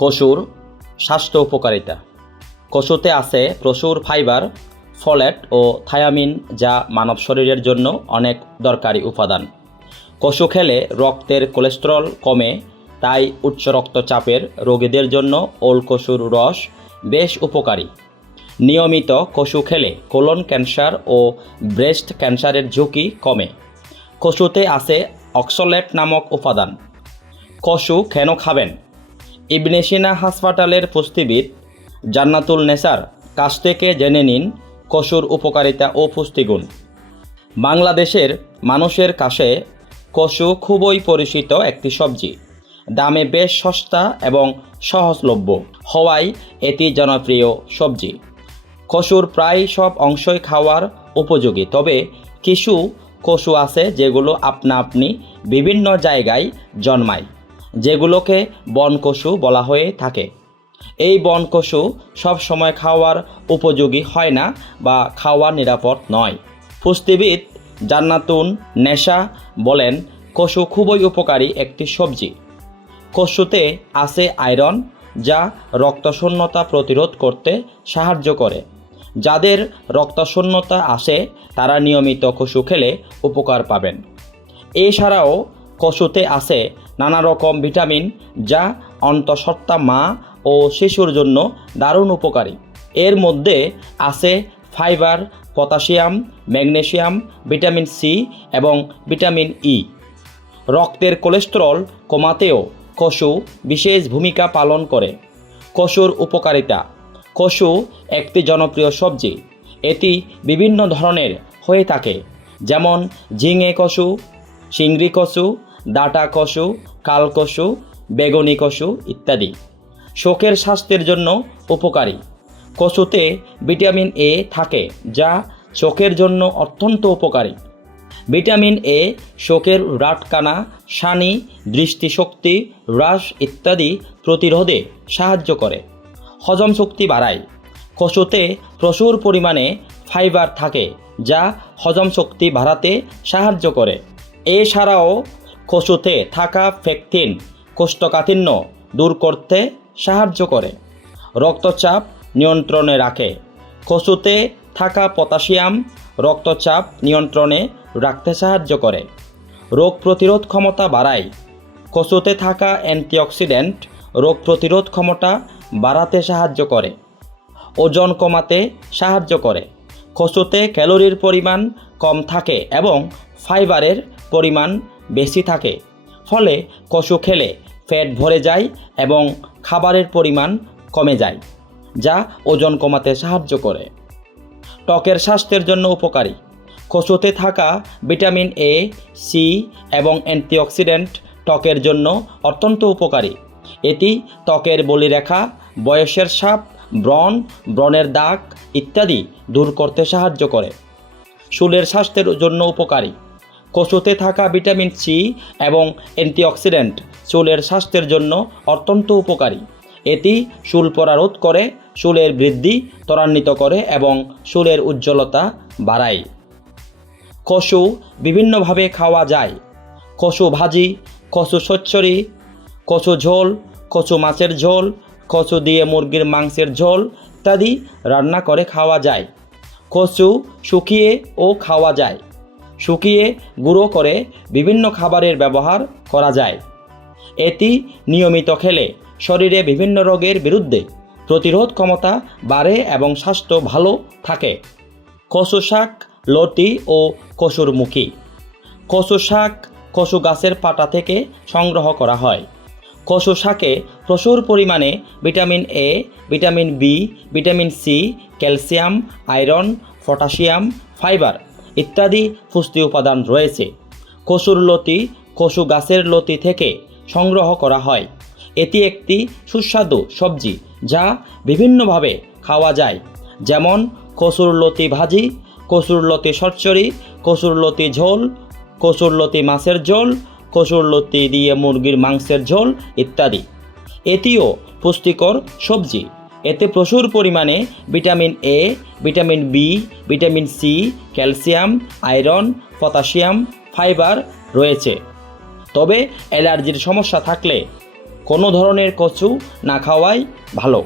কচুর স্বাস্থ্য উপকারিতা। কচুতে আছে প্রচুর ফাইবার, ফলেট ও থায়ামিন, যা মানব শরীরের জন্য অনেক দরকারি উপাদান। কচু খেলে রক্তের কোলেস্টেরল কমে, তাই উচ্চ রক্তচাপের রোগীদের জন্য ওল কচুর রস বেশ উপকারী। নিয়মিত কচু খেলে কোলন ক্যান্সার ও ব্রেস্ট ক্যান্সারের ঝুঁকি কমে। কচুতে আছে অক্সলেট নামক উপাদান। কচু কেন খাবেন? ইবনে সিনা হাসপাতালের পুষ্টিবিদ জান্নাতুল নেসার কাছ থেকে জেনে নিন কচুর উপকারিতা ও পুষ্টিগুণ। বাংলাদেশের মানুষের কাছে কচু খুবই পরিচিত একটি সবজি। দামে বেশ সস্তা এবং সহজলভ্য হওয়ায় এটি জনপ্রিয় সবজি। কচুর প্রায় সব অংশই খাওয়ার উপযোগী, তবে কিছু কচু আছে যেগুলো আপনা আপনি বিভিন্ন জায়গায় জন্মায়, যেগুলোকে বনকচু বলা হয়ে থাকে। এই বনকচু সব সময় খাওয়ার উপযোগী হয় না বা খাওয়া নিরাপদ নয়। পুষ্টিবিদ জান্নাতুন নেসা বলেন, কচু খুবই উপকারী একটি সবজি। কচুতে আছে আয়রন, যা রক্তশূন্যতা প্রতিরোধ করতে সাহায্য করে। যাদের রক্তশূন্যতা আসে তারা নিয়মিত কচু খেলে উপকার পাবেন। এছাড়াও কচুতে আছে নানা রকম ভিটামিন, যা অন্তঃসত্ত্বা মা ও শিশুর জন্য দারুণ উপকারী। এর মধ্যে আছে fibre, potassium, magnesium, vitamin C এবং ভিটামিন ই। রক্তের কোলেস্টেরল কমাতেও কচু বিশেষ ভূমিকা পালন করে। কচুর উপকারিতা। কচু একটি জনপ্রিয় সবজি। এটি বিভিন্ন ধরনের হয়ে থাকে, যেমন ঝিঙে কচু, চিংড়ি কচু, ডাঁটা কচু, কাল কচু, বেগুনি কচু ইত্যাদি। চোখের স্বাস্থ্যের জন্য উপকারী। কচুতে ভিটামিন এ থাকে, যা চোখের জন্য অত্যন্ত উপকারী। ভিটামিন এ চোখের রাতকানা, ছানি, দৃষ্টিশক্তি হ্রাস ইত্যাদি প্রতিরোধে সাহায্য করে। হজম শক্তি বাড়ায়। কচুতে প্রচুর পরিমাণে ফাইবার থাকে, যা হজম শক্তি বাড়াতে সাহায্য করে। এছাড়াও কচুতে থাকা পেকটিন কোষ্ঠকাঠিন্য দূর করতে সাহায্য করে, রক্তচাপ নিয়ন্ত্রণে রাখে। কচুতে থাকা পটাশিয়াম রক্তচাপ নিয়ন্ত্রণে রাখতে সাহায্য করে, রোগ প্রতিরোধ ক্ষমতা বাড়ায়। কচুতে থাকা অ্যান্টিঅক্সিডেন্ট রোগ প্রতিরোধ ক্ষমতা বাড়াতে সাহায্য করে, ওজন কমাতে সাহায্য করে। কচুতে ক্যালোরির পরিমাণ কম থাকে এবং ফাইবারের পরিমাণ বেশি থাকে, ফলে কচু খেলে পেট ভরে যায় এবং খাবারের পরিমাণ কমে যায়, যা ওজন কমাতে সাহায্য করে। ত্বকের স্বাস্থ্যের জন্য উপকারী। কচুতে থাকা ভিটামিন এ, সি এবং অ্যান্টিঅক্সিডেন্ট ত্বকের জন্য অত্যন্ত উপকারী। এটি ত্বকের বলিরেখা, বয়সের ছাপ, ব্রণের দাগ ইত্যাদি দূর করতে সাহায্য করে। চুলের স্বাস্থ্যের জন্য উপকারী। কচুতে থাকা ভিটামিন সি এবং অ্যান্টিঅক্সিডেন্ট চুলের স্বাস্থ্যের জন্য অত্যন্ত উপকারী। এটি চুল পড়া রোধ করে, চুলের বৃদ্ধি ত্বরান্বিত করে এবং চুলের উজ্জ্বলতা বাড়ায়। কচু বিভিন্নভাবে খাওয়া যায়। কচু ভাজি, কচু চচ্চড়ি, কচু ঝোল, কচু মাছের ঝোল, কচু দিয়ে মুরগির মাংসের ঝোল ইত্যাদি রান্না করে খাওয়া যায়। কচু শুকিয়ে ও খাওয়া যায়। শুকিয়ে গুঁড়ো করে বিভিন্ন খাবারের ব্যবহার করা যায়। এটি নিয়মিত খেলে শরীরে বিভিন্ন রোগের বিরুদ্ধে প্রতিরোধ ক্ষমতা বাড়ে এবং স্বাস্থ্য ভালো থাকে। কচু শাক, লতি ও কচুর মুখী। কচু শাক কচু গাছের পাতা থেকে সংগ্রহ করা হয়। কচু শাকে প্রচুর পরিমাণে vitamin A, vitamin B, vitamin C, calcium, iron, potassium, fibre ইত্যাদি পুষ্টি উপাদান রয়েছে। কচুর লতি কচু গাছের লতি থেকে সংগ্রহ করা হয়। এটি একটি সুস্বাদু সবজি যা বিভিন্নভাবে খাওয়া যায়, যেমন কচুর লতি ভাজি, কচুর লতি চচ্চড়ি, কচুর লতি ঝোল, কচুর লতি মাছের ঝোল, কচুর লতি দিয়ে মুরগির মাংসের ঝোল ইত্যাদি। এটিও পুষ্টিকর সবজি। এতে প্রচুর পরিমাণে vitamin A, vitamin B, vitamin C, calcium, iron, potassium, fibre রয়েছে। তবে অ্যালার্জির সমস্যা থাকলে কোনো ধরনের কচু না খাওয়াই ভালো।